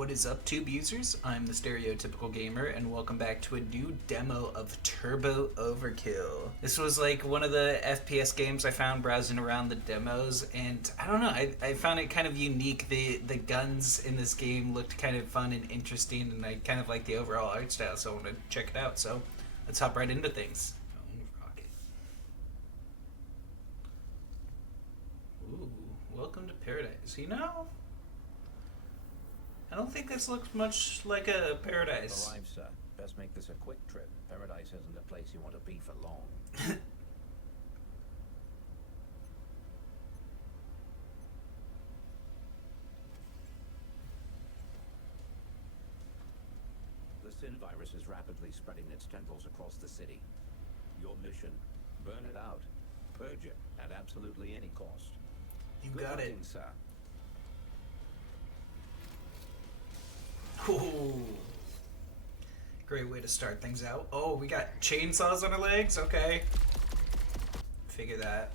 What is up, Tube users? I'm the Stereotypical Gamer, and welcome back to a new demo of Turbo Overkill. This was like one of the FPS games I found browsing around the demos, and I don't know, I found it kind of unique. The guns in this game looked kind of fun and interesting, and I kind of like the overall art style, so I want to check it out. So let's hop right into things. Rocket. Ooh, welcome to paradise. You know, I don't think this looks much like a paradise. Arrived, sir. Best make this a quick trip. Paradise isn't a place you want to be for long. The sin virus is rapidly spreading its tentacles across the city. Your mission, burn it out. Purge it at absolutely any cost. You Good got it. hunting, sir. Ooh. Great way to start things out. Oh, we got chainsaws on our legs? Okay. Figure that.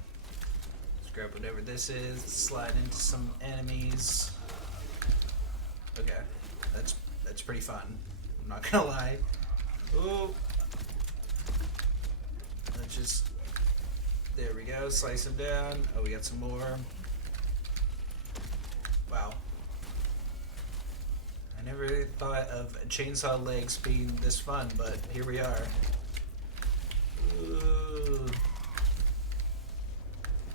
Let's grab whatever this is. Slide into some enemies. Okay. That's pretty fun. I'm not gonna lie. Ooh. Let's just... There we go. Slice them down. Oh, we got some more. Wow. I never thought of chainsaw legs being this fun, but here we are. Ooh.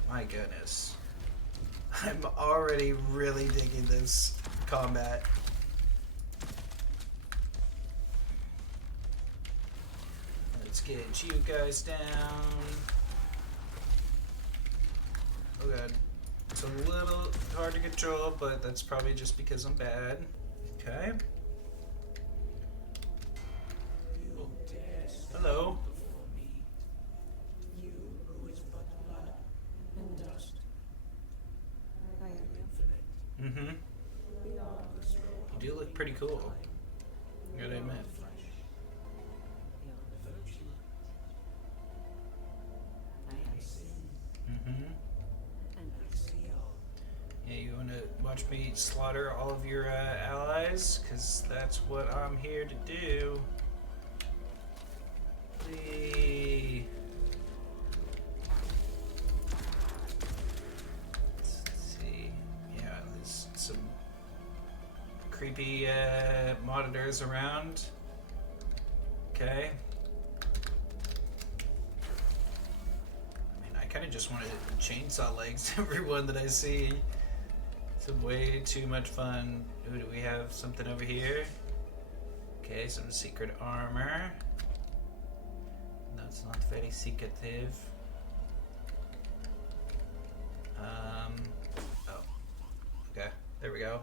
My goodness. I'm already really digging this combat. Let's get you guys down. Oh god. It's a little hard to control, but that's probably just because I'm bad. Okay. Hello. Mm-hmm. You do look pretty cool. I gotta admit. Mm-hmm. Yeah, you wanna watch me slaughter all of your allies? Cause that's what I'm here to do. Whee. Let's see. Yeah, there's some creepy monitors around. Okay. I mean, I kind of just want to chainsaw legs everyone that I see. It's way too much fun. Ooh, do we have something over here? Okay, some secret armor. No, it's not very secretive. Oh. Okay, there we go.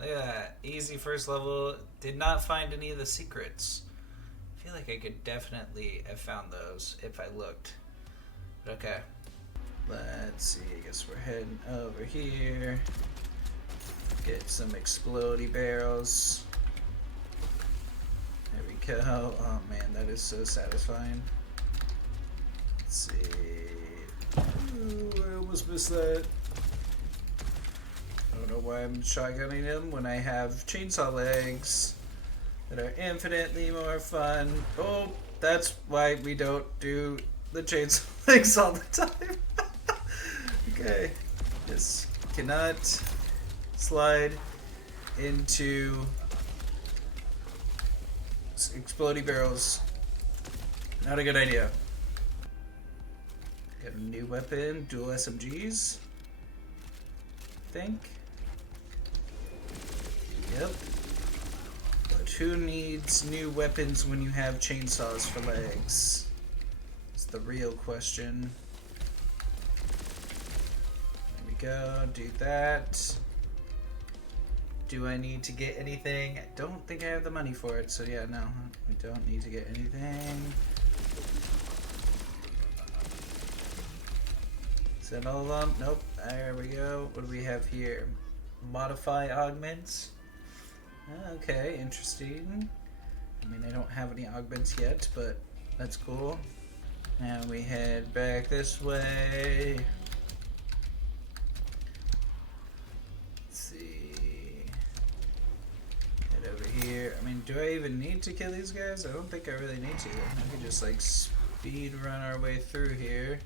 Look at that. Easy first level. Did not find any of the secrets. I feel like I could definitely have found those if I looked. But okay. Let's see, I guess we're heading over here. Get some explodey barrels. There we go. Oh man, that is so satisfying. Let's see. Ooh, I almost missed that. I don't know why I'm shotgunning him when I have chainsaw legs that are infinitely more fun. Oh, that's why we don't do the chainsaw legs all the time. Okay, this cannot slide into exploding barrels. Not a good idea. Got a new weapon, dual SMGs. I think. Yep. But who needs new weapons when you have chainsaws for legs? It's the real question. Go do that. Do I need to get anything? I don't think I have the money for it, so yeah, no, we don't need to get anything. Is that all of them? Nope. There we go. What do we have here? Modify augments. Okay, interesting. I mean, I don't have any augments yet, but that's cool. Now we head back this way. Let's see. Do I even need to kill these guys? I don't think I really need to. I can just like speed run our way through here.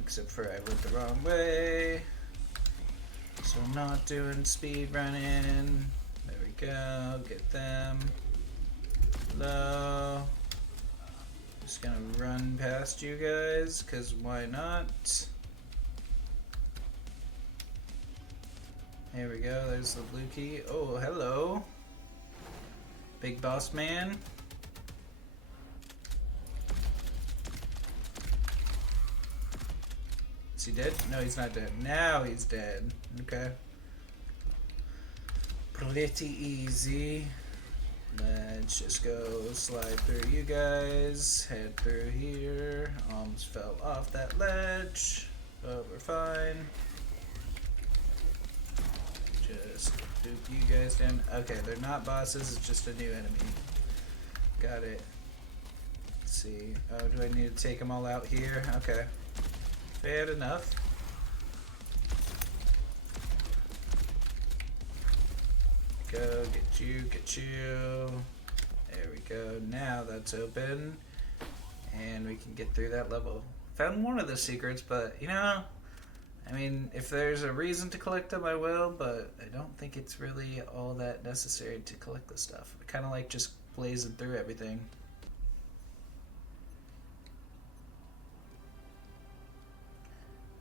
Except for I went the wrong way. So I'm not doing speed running. There we go. Get them. Hello. Just gonna run past you guys, cause why not? Here we go. There's the blue key. Oh, hello. Big boss man. Is he dead? No, he's not dead. Now he's dead. Okay. Pretty easy. Let's just go slide through you guys. Head through here. Almost fell off that ledge. But we're fine. Just boop you guys down. Okay, they're not bosses. It's just a new enemy. Got it. Let's see. Oh, do I need to take them all out here? Okay. Fair enough. Go, get you, get you. There we go. Now that's open. And we can get through that level. Found one of the secrets, but you know, I mean, if there's a reason to collect them, I will, but I don't think it's really all that necessary to collect the stuff. I kind of like just blazing through everything.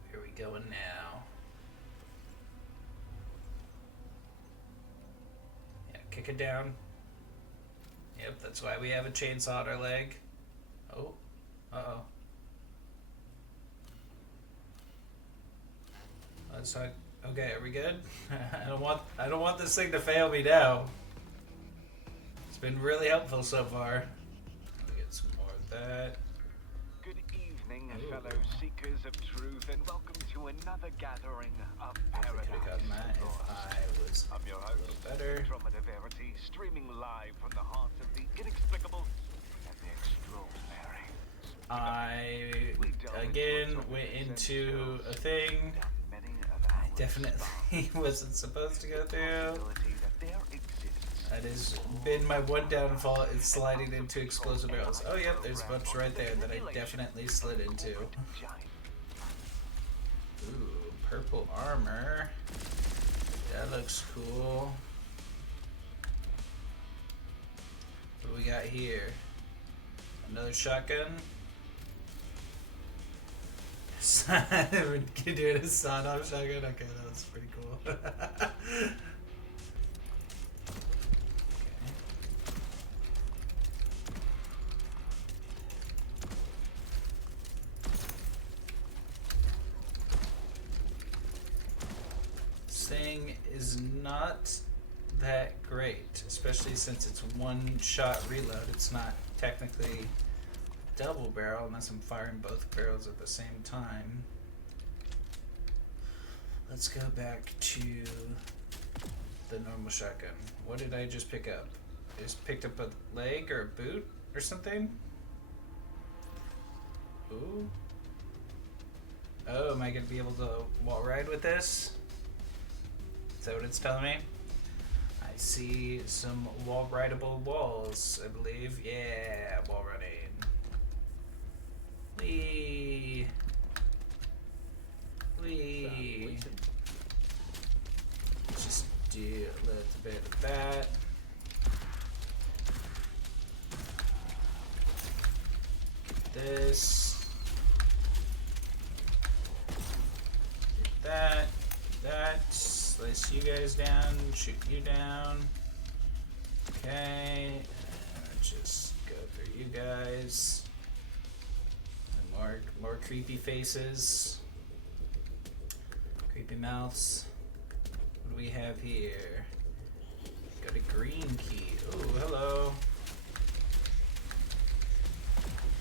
Where are we going now? Yeah, kick it down. Yep, that's why we have a chainsaw on our leg. Oh, uh-oh. That's not okay. Are we good? I don't want this thing to fail me now. It's been really helpful so far. Let me get some more of that. Good evening, Ooh. fellow seekers of truth, and welcome to another gathering of I could have paradise. gotten that if I was I'm your a little host, better. Andromeda Verity, streaming live from the heart of the inexplicable and the extraordinary. I again went into a thing I definitely wasn't supposed to go through. That has been my one downfall, is sliding into explosive barrels. Oh yep, there's a bunch right there that I definitely slid into. Ooh, purple armor. That looks cool. What do we got here? Another shotgun. We're doing a sawed-off shotgun. Okay, that was pretty cool. Okay. This thing is not that great, especially since it's one-shot reload. It's not technically double barrel unless I'm firing both barrels at the same time. Let's go back to the normal shotgun. What did I just pick up? I just picked up a leg or a boot or something? Ooh. Oh, am I gonna be able to wall ride with this? Is that what it's telling me? I see some wall rideable walls, I believe. Yeah, wall running. Wee. Just do a little bit of that. This. Get that. That. Slice you guys down. Shoot you down. Okay. Just go through you guys. More creepy faces. Creepy mouths. What do we have here? Got a green key. Oh, hello.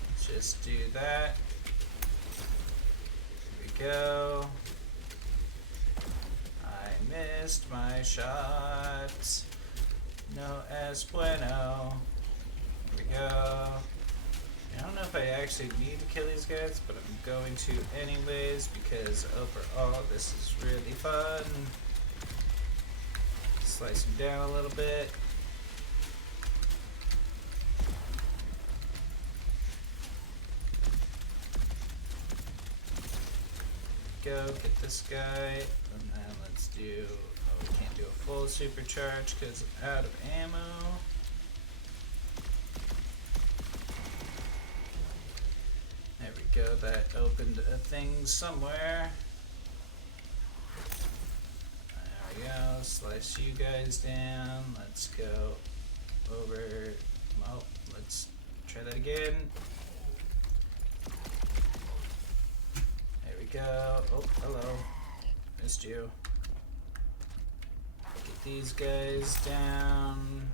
Let's just do that. Here we go. I missed my shot. No es bueno. Here we go. I don't know if I actually need to kill these guys, but I'm going to anyways because overall this is really fun. Slice them down a little bit. go. Get this guy. And then let's do... Oh, we can't do a full supercharge because I'm out of ammo. There we go. That opened a thing somewhere. There we go. Slice you guys down. Let's go over... Well, let's try that again. There we go. Oh, hello. Missed you. Get these guys down.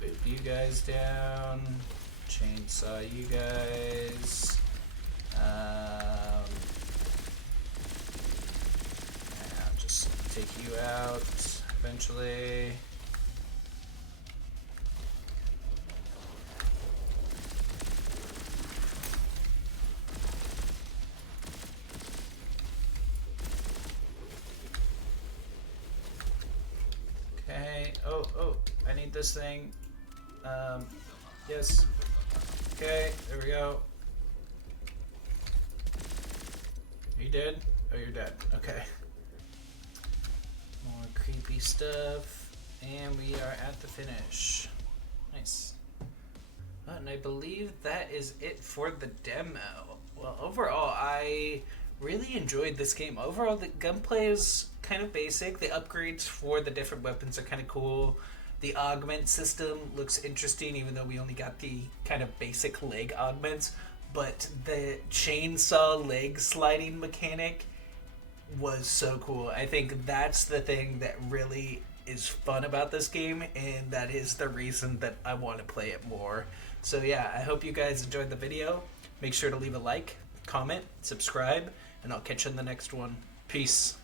Boop you guys down. Chainsaw you guys. I'll just take you out eventually. Okay. Oh, I need this thing. Yes. Okay, there we go. Are you dead? Oh, you're dead. Okay. More creepy stuff. And we are at the finish. Nice. And I believe that is it for the demo. Well, overall, I really enjoyed this game. Overall, the gunplay is kind of basic. The upgrades for the different weapons are kind of cool. The augment system looks interesting, even though we only got the kind of basic leg augments. But the chainsaw leg sliding mechanic was so cool. I think that's the thing that really is fun about this game, and that is the reason that I want to play it more. So yeah, I hope you guys enjoyed the video. Make sure to leave a like, comment, subscribe, and I'll catch you in the next one. Peace.